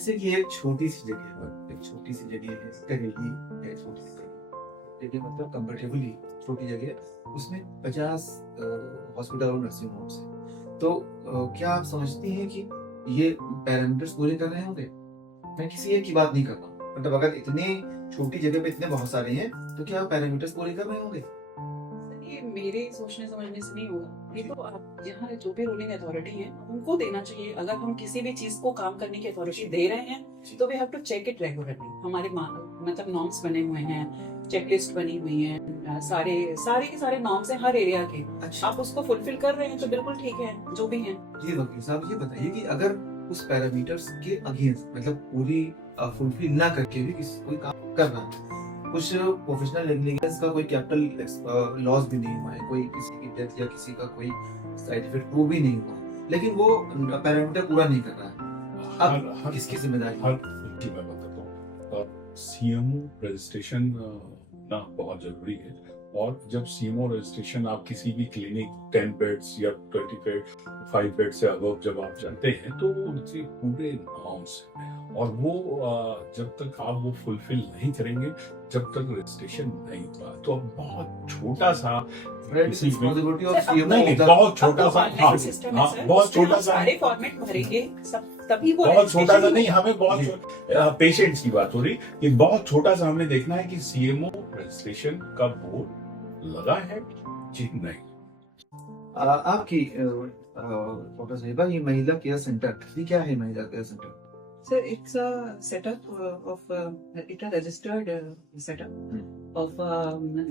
जैसे कि एक छोटी सी जगह पर, एक छोटी सी जगह है, स्टेरिली है, छोटी सी जगह मतलब कंफर्टेबली छोटी जगह है, उसमें 50 हॉस्पिटल और नर्सिंग होम्स है। तो क्या आप समझती हैं कि ये पैरामीटर्स पूरे कर रहे होंगे? मैं किसी एक की बात नहीं कर रहा हूँ, मतलब अगर इतने छोटी जगह पे इतने बहुत सारे हैं तो क्या पैरामीटर्स पूरे कर रहे होंगे? ये मेरे सोचने समझने से नहीं होगा। ये तो आप यहाँ जो भी रूलिंग अथॉरिटी है उनको देना चाहिए। अगर हम किसी भी चीज को काम करने की अथॉरिटी दे रहे हैं तो we have to check it regularly. हमारे मतलब नॉर्म्स बने हुए हैं, चेकलिस्ट बनी हुई है, सारे सारे के सारे नॉर्म्स हैं हर एरिया के। अच्छा, आप उसको फुलफिल कर रहे हैं तो बिल्कुल ठीक है, जो भी है। ये वकील साहब ये बताइए कि अगर उस पैरामीटर्स के अगेंस्ट मतलब पूरी फुलफिल ना करके भी किसी कोई काम कर रहा है, कुछ प्रोफेशनल नेग्लिजेंस का कोई कैपिटल लॉस भी नहीं हुआ है, कोई किसी की डेथ या किसी का कोई साइड इफेक्ट प्रूव भी नहीं हुआ है, लेकिन वो पैरामीटर पूरा नहीं कर रहा है, अब किसकी जिम्मेदारी? हर की मैं बताता हूँ, सीएमओ रजिस्ट्रेशन ना बहुत जरूरी है। और जब सीएमओ रजिस्ट्रेशन आप किसी भी क्लिनिक 10 बेड्स या 25 बेड से अबव जब आप जाते हैं तो उनके पूरे नॉर्म्स हैं, और वो जब तक आप वो फुलफिल नहीं करेंगे, जब तक रजिस्ट्रेशन नहीं हुआ, तो अब बहुत छोटा सा रिस्पांसिबिलिटी ऑफ सर, सीएमओ नहीं बहुत छोटा सा, हाँ, सिस्टम हाँ, है सर, बहुत उसमें छोटा हम सा सारे फॉर्मेट भरेंगे सब, तभी वो बहुत छोटा सा registration नहीं, हमें बहुत पेशेंट्स की बात हो रही, ये बहुत छोटा सा हमने देखना है कि सीएमओ रजिस्ट्रेशन का बोर्ड लगा है जी नहीं। आपकी डॉक्टर साहिबा, ये महिला केयर सेंटर, ये क्या है महिला care centre? Sir, it's a setup of it's a registered setup of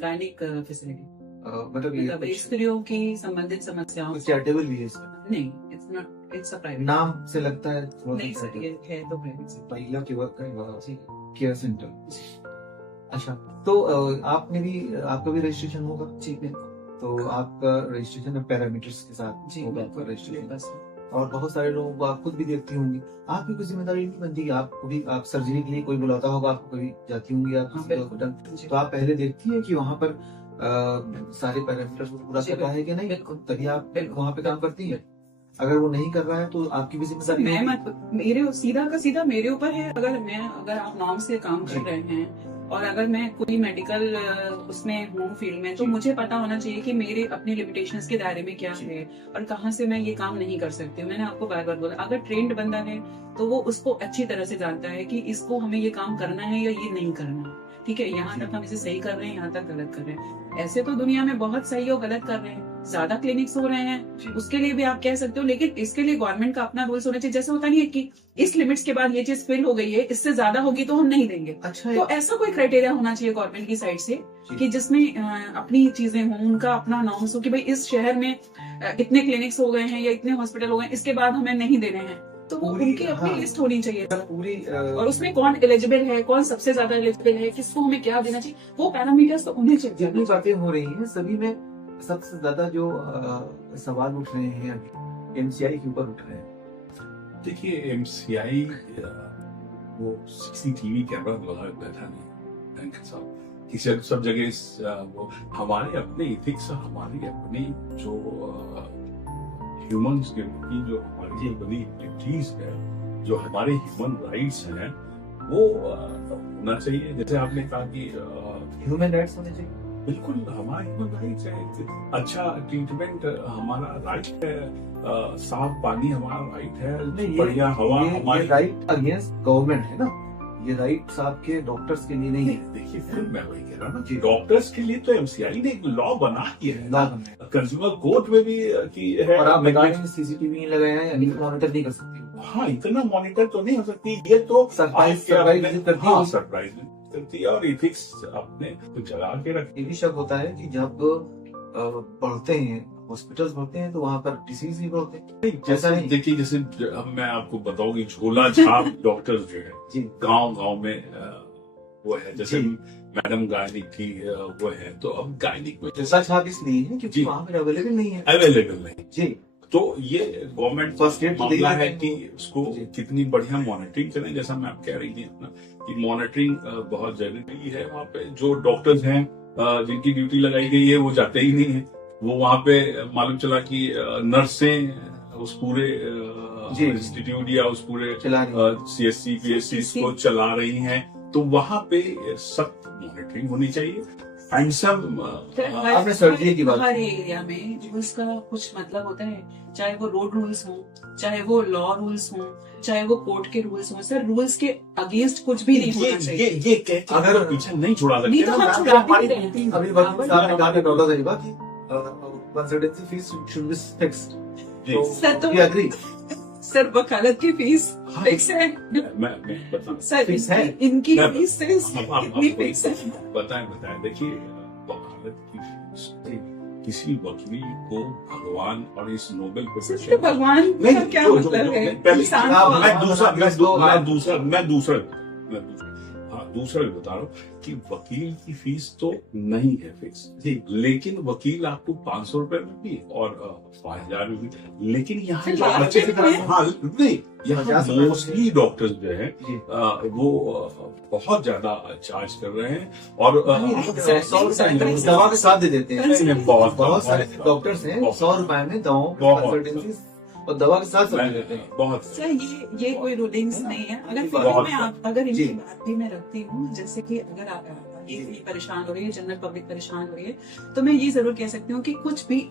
gynec facility. मतलब ये मतलब स्त्रियों की संबंधित समस्याओं कुछ चैरिटेबल भी है इसमें? नहीं, it's not, it's a private. नाम से लगता है थोड़ा नहीं सा सर, ये है तो प्राइवेट। महिला केयर सेंटर। अच्छा, तो आपने भी, आपका भी रजिस्ट्रेशन होगा? जी बिल्कुल। तो आपका रजिस्ट्रेशन पैरामीटर्स के साथ जी होगा बिल्कुल, आपका रजिस्ट्रेशन। बस। और बहुत सारे लोगों को आप खुद भी देखती होंगी, आपकी कोई जिम्मेदारी नहीं बनती, आपको भी, आप सर्जरी के लिए कोई बुलाता होगा, आपको कभी जाती होंगी आप हाँ, किसी बिल्कुल। हॉस्पिटल, जी। तो आप पहले देखती है कि वहाँ पर सारे पैरामीटर्स को पूरा जी, कर रहा है कि नहीं, बिल्कुल। तभी आप बिल्कुल। वहाँ पे काम करती है। अगर वो नहीं कर रहा है तो आपकी भी सर जिम्मेदारी मैं होगी। मेरे सीधा का सीधा मेरे ऊपर है। अगर आप नॉर्म से काम कर रहे हैं और अगर मैं कोई मेडिकल उसमें हूँ फील्ड में, तो मुझे पता होना चाहिए कि मेरे अपने लिमिटेशंस के दायरे में क्या है और कहाँ से मैं ये काम नहीं कर सकती हूँ। मैंने आपको बार बार बोला, अगर ट्रेंड बंदा है तो वो उसको अच्छी तरह से जानता है कि इसको हमें ये काम करना है या ये नहीं करना है। ठीक है, यहाँ तक हम इसे सही कर रहे हैं, यहाँ तक गलत कर रहे हैं। ऐसे तो दुनिया में बहुत सही और गलत कर रहे हैं, ज्यादा क्लिनिक्स हो रहे हैं, उसके लिए भी आप कह सकते हो, लेकिन इसके लिए गवर्नमेंट का अपना रूल्स होना चाहिए। जैसे होता नहीं है कि इस लिमिट्स के बाद ये चीज फिल हो गई है, इससे ज्यादा होगी तो हम नहीं देंगे। अच्छा, तो ऐसा कोई क्राइटेरिया होना चाहिए गवर्नमेंट की साइड से कि जिसमें अपनी चीजें हों, उनका अपना नॉर्म्स हो कि भाई इस शहर में इतने क्लिनिक्स हो गए हैं या इतने हॉस्पिटल हो गए, इसके बाद हमें नहीं देने हैं, तो वो पूरी, उनकी अपनी हाँ, लिस्ट होनी चाहिए। पूरी और उसमें कौन एलिजिबल है, कौन सबसे ज्यादा एलिजिबल है, किसको हमें क्या देना चाहिए, वो पैरामीटर्स तो उन्हें चेक जितनी करना बातें हो रही हैं सभी में सबसे ज्यादा जो सवाल उठ रहे हैं अभी एमसीआई के ऊपर उठ रहे हैं। देखिए एमसीआई वो सीसीटीवी कैमरा लगा बैठा नहीं बैंक साहब, किसी सब जगह वो हमारे अपने इथिक्स, हमारी अपनी जो ह्यूमंस के प्रति जो हमारी बनी एक्टिविटीज है, जो हमारे ह्यूमन राइट्स हैं, वो होना चाहिए। जैसे आपने कहा कि ह्यूमन राइट्स होने चाहिए, बिल्कुल हमारा ह्यूमन राइट्स है, अच्छा ट्रीटमेंट हमारा राइट है, साफ पानी हमारा राइट है, बढ़िया हवा हमारी राइट अगेंस्ट गवर्नमेंट है ना, ये राइट आपके डॉक्टर्स के लिए नहीं है। देखिए फिर मैं वही कह रहा हूँ ना, डॉक्टर्स के लिए तो एमसीआई ने एक लॉ बना दिया है ना, कंज्यूमर कोर्ट में भी की है। और आप सीसीटीवी नहीं लगाए हैं, यानी मॉनिटर नहीं कर सकती। हाँ, इतना मॉनिटर तो नहीं हो सकती, ये तो सरप्राइज करती है और इथिक्स अपने कुछ जगा के रखती ये भी शक होता है कि जब पढ़ते हैं, हॉस्पिटल्स बढ़ते हैं, तो वहाँ पर डिसीज भी बढ़ते हैं। जैसा नहीं, देखिए जैसे मैं आपको बताऊं कि झोला छाप डॉक्टर्स जो है गांव में वो है, जैसे मैडम गायनिक थी वो है, तो अब गायनिक में झोला छाप इसलिए है क्योंकि वहाँ पर अवेलेबल नहीं है। अवेलेबल नहीं जी, तो ये गवर्नमेंट फर्स्ट एड मामला है कि उसको कितनी बढ़िया मॉनिटरिंग करें। जैसा मैं आप कह रही थी अपना कि मॉनिटरिंग बहुत जरूरी है। वहाँ पे जो डॉक्टर्स हैं जिनकी ड्यूटी लगाई गई है वो जाते ही नहीं है, वो वहाँ पे मालूम चला कि नर्सें उस पूरे जी। इंस्टीट्यूट या उस पूरे चला रही CSC PSC को चला रही हैं, तो वहां पे सख्त मॉनिटरिंग होनी चाहिए। एंड सम आपने सर्जरी की बात हर एरिया में रूल्स का कुछ मतलब होता है, चाहे वो रोड रूल्स हों, चाहे वो लॉ रूल्स हों, चाहे वो कोर्ट के रूल्स हों। सर रूल्स के अगेंस्ट कुछ भी नहीं होना चाहिए। ये कह अगर पीछे नहीं छुड़ा नहीं सकते तो ना, हम मैं छुड़ा हमारी भी नहीं रहे हैं। अभी वकील साहब ने कहा था डॉक्टर साहिबा की consultancy fees should be fixed. जी। सर तो वी एग्री। सर वकालत की फीस हाँ। फिक्स है मैं बताऊं सर, फिक्स है। इनकी मैं- फीस से कितनी फिक्स है? बताएं देखिए, वकालत की फीस किसी वकील को भगवान और इस नोबेल तो प्रोफेशन भगवान नहीं, का क्या जो- मतलब है? पहले- इंसान आप- को- मैं दूसरा भी बता रहा हूँ कि वकील की फीस तो नहीं है फिक्स, जी। लेकिन वकील आपको 500 रुपए में भी और 5000 में भी, लेकिन यहाँ फिर जो लाख बच्चे रुपए में? हाँ नहीं, यहाँ 50 रुपए में। मोस्टली डॉक्टर्स जो है जी। वो बहुत ज्यादा चार्ज कर रहे हैं और 100 दवा के साथ दे देते हैं। बहुत सारे डॉक्टर्स हैं बहुत। 100 रुपए में दवाओं बहुत। कंसल्टेंसी और दवा के साथ सब दे देते हैं। बहुत सर ये कोई रूलिंग्स नहीं है। अगर फिर बहुत- भी मैं अगर जी। इनकी बात भी मैं रखती हूँ, जैसे कि अगर आप ये परेशान हो रही है, जनरल पब्लिक परेशान हो रही है, तो मैं ये जरूर कह सकती हूँ कि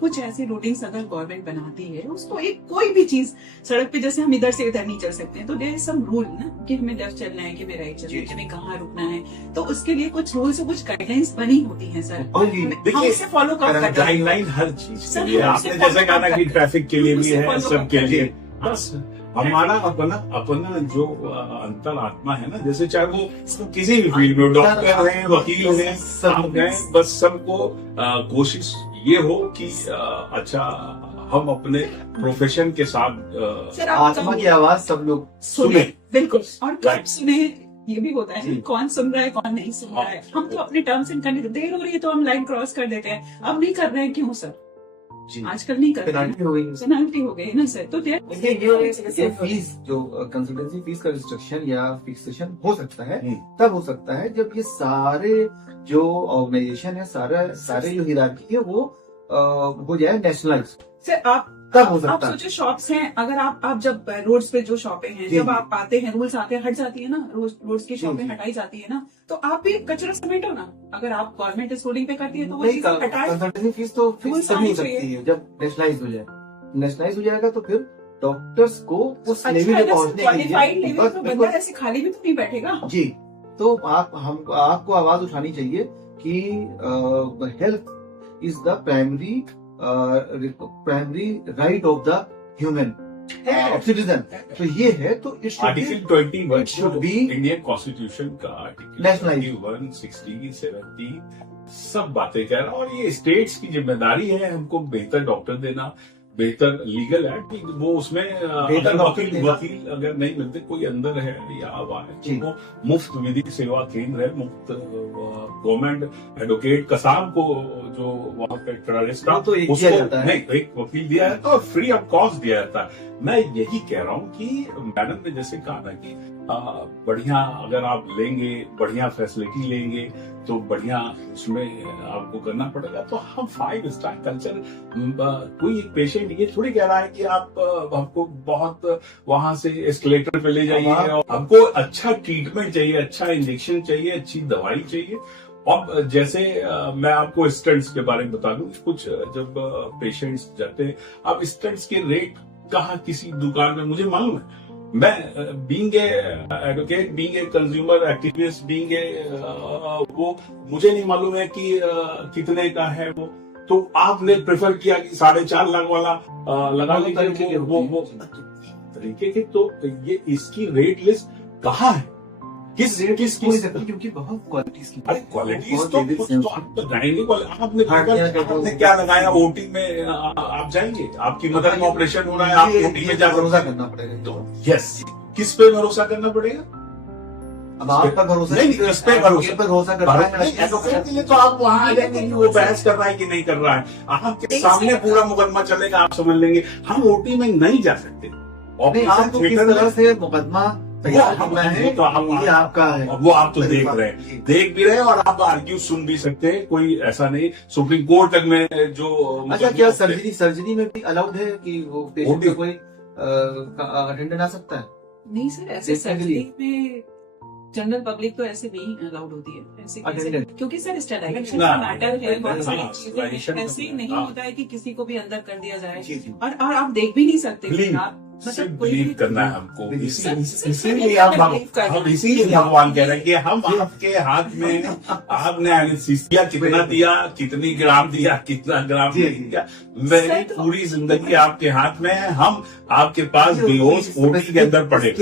कुछ ऐसी रूटीन्स अगर गवर्नमेंट बनाती है, उसको एक कोई भी चीज सड़क पे, जैसे हम इधर से इधर नहीं चल सकते हैं, तो देयर इज सम रूल ना कि हमें लेफ्ट चलना है कि हमें राइट चलना है, कि हमें कहाँ रुकना है, तो उसके लिए कुछ रूल्स और कुछ गाइडलाइंस बनी होती है सर। और ये हम इसे फॉलो कर सकते हैं। गाइडलाइन हर चीज के सर, लिए, हम आपने उसे जैसे follow कहा ना कि करते ट्रैफिक के लिए भी उसे है, follow सबके करते लिए, हैं। बस हमारा अपना जो अंतर आत्मा है ना, जैसे चाहे वो किसी भी फील्ड में डॉक्टर है, वकील है, आप हैं, बस सबको कोशिश ये हो कि अच्छा हम अपने प्रोफेशन के साथ सर आप आत्मा की आवाज सब लोग सुने, बिल्कुल, और कब Right. सुने ये भी होता है जी। कौन सुन रहा है कौन नहीं सुन रहा है। हम तो अपने टर्म्स एंड कंडीशन, देर हो रही है तो हम लाइन क्रॉस कर देते हैं, अब नहीं कर रहे हैं, क्यों सर? जी आजकल नहीं कर रहे हैं, पेनाल्टी हो गई। पेनाल्टी हो गई ना सर। तो ये फीस जो कंसल्टेंसी फीस का रिस्ट्रिक्शन या फिक्सेशन हो सकता है, तब हो सकता है जब ये सारे जो ऑर्गेनाइजेशन है, सारे जो हिरार्की है वो हो जाए नेशनलाइज, सर तब हो आप सकता है। सोचो शॉप्स हैं, अगर आप जब रोड्स पे जो शॉपें हैं, जी, जब जी। आप आते हैं, रूल्स आते हैं, हट जाती है ना, रोड्स की जी, शॉपें जी। हटाई जाती है ना, तो आप भी कचरा समेटो ना। अगर आप गवर्नमेंट इस रूलिंग पे करती है तो वो नहीं, चीजें हटाए। कंसल्टेंसी फीस तो Rules फिक्स करनी आने सकती है जब नेशनलाइज हो जाए। नेशनलाइज हो जाएगा तो फिर डॉक्टर्स को उस अच्छा, लेवल पे अगर पहुंचने के क्वालिफाइड लिए लेवल तो बंदा ऐसे खाली भी तो नहीं बैठेगा। जी, तो आपको आवाज उठानी चाहिए कि health is the primary right of the human of citizen. तो ये है, तो it should article be 21 it should be Indian constitution का आर्टिकल Nationalized. 21, 60, 70 सब बातें कह रहा है, और ये स्टेट्स की जिम्मेदारी है हमको बेहतर डॉक्टर देना, बेहतर लीगल एक्ट वो उसमें बेहतर अगर डॉक्टर वकील देना। वकील अगर नहीं मिलते, कोई अंदर है या वहाँ है, जी। तो वो मुफ्त विधिक सेवा केंद्र है, मुफ्त गवर्नमेंट एडवोकेट कसाब को जो वहाँ पे टेररिस्ट वो तो एक दिया जाता है। नहीं, एक वकील दिया जाता है और फ्री ऑफ कॉस्ट दिया जाता है। मैं यही कह रहा हूँ कि मैडम ने जैसे कहा ना कि बढ़िया अगर आप लेंगे, बढ़िया फैसिलिटी लेंगे तो बढ़िया उसमें आपको करना पड़ेगा। तो हम 5 स्टार कल्चर, कोई एक पेशेंट ये थोड़ी कह रहा है कि आप हमको बहुत वहां से एस्केलेटर पे ले जाइए, और हमको अच्छा ट्रीटमेंट चाहिए, अच्छा इंजेक्शन चाहिए, अच्छी दवाई चाहिए। और जैसे मैं आपको स्टंट्स के बारे में बता दूं, कुछ जब पेशेंट्स जाते हैं, अब स्टंट्स के रेट कहाँ किसी दुकान में मुझे मालूम है, मैं being advocate, being a consumer activist, being वो मुझे नहीं मालूम है कि कितने का है वो। तो आपने प्रेफर किया कि 4.5 लाख वाला लगा लीजिए, वो तरीके के। तो ये इसकी रेट लिस्ट कहाँ है, किस क्योंकि बहुत क्वालिटीज की अरे क्वालिटीज तो कुछ तो आप तो जाएंगे। आपने आपने क्या लगाया ओटी में, आप जाएंगे, आपकी मदर में ऑपरेशन हो रहा है, आप ओटी में जाकर भरोसा करना पड़ेगा। तो यस, किस पे भरोसा करना पड़ेगा? अब आप पर भरोसा नहीं, इस पे भरोसा पर भरोसा करना है। एडवोकेट के लिए तो आप वहां आ जाएंगे कि वो बहस कर रहा है कि नहीं कर रहा है, आपके सामने पूरा मुकदमा चलेगा, आप समझ लेंगे। हम ओटी में नहीं जा सकते, नहीं, आपको किस तरह से मुकदमा तैयार करना है, तो ये आपका है। वो आप तो देख रहे हैं, देख भी रहे हैं, और आप आर्ग्यू सुन भी सकते हैं। कोई ऐसा नहीं, सुप्रीम कोर्ट तक में जो अच्छा, क्या सर्जरी में भी अलाउड है कि वो पेशेंट को कोई अटेंडेंट आ सकता है? नहीं सर, ऐसे Technically- सर्जरी में जनरल पब्लिक तो ऐसे नहीं अलाउड होती है ऐसे कैसे? Attendant। क्योंकि सर स्टेलाइजेशन ना, का मैटर है, बहुत सारी हाँ, चीजें हैं। sterilization ऐसे ही तो- नहीं हाँ। होता है कि किसी को भी अंदर कर दिया जाए जी जी। और आप देख भी नहीं सकते कि Believe। आप सिर्फ मतलब कोई बिलीव भी करना है हमको। Believe। इसीलिए हम इसीलिए भगवान कह रहे हैं कि हम आपके हाथ में, आपने एनेस्थीसिया कितना दिया, कितनी ग्राम दिया, कितना ग्राम जी, नहीं जी। दिया, मेरी पूरी जिंदगी आपके हाथ में है। हम आपके पास बेहोश ओटी के अंदर पड़े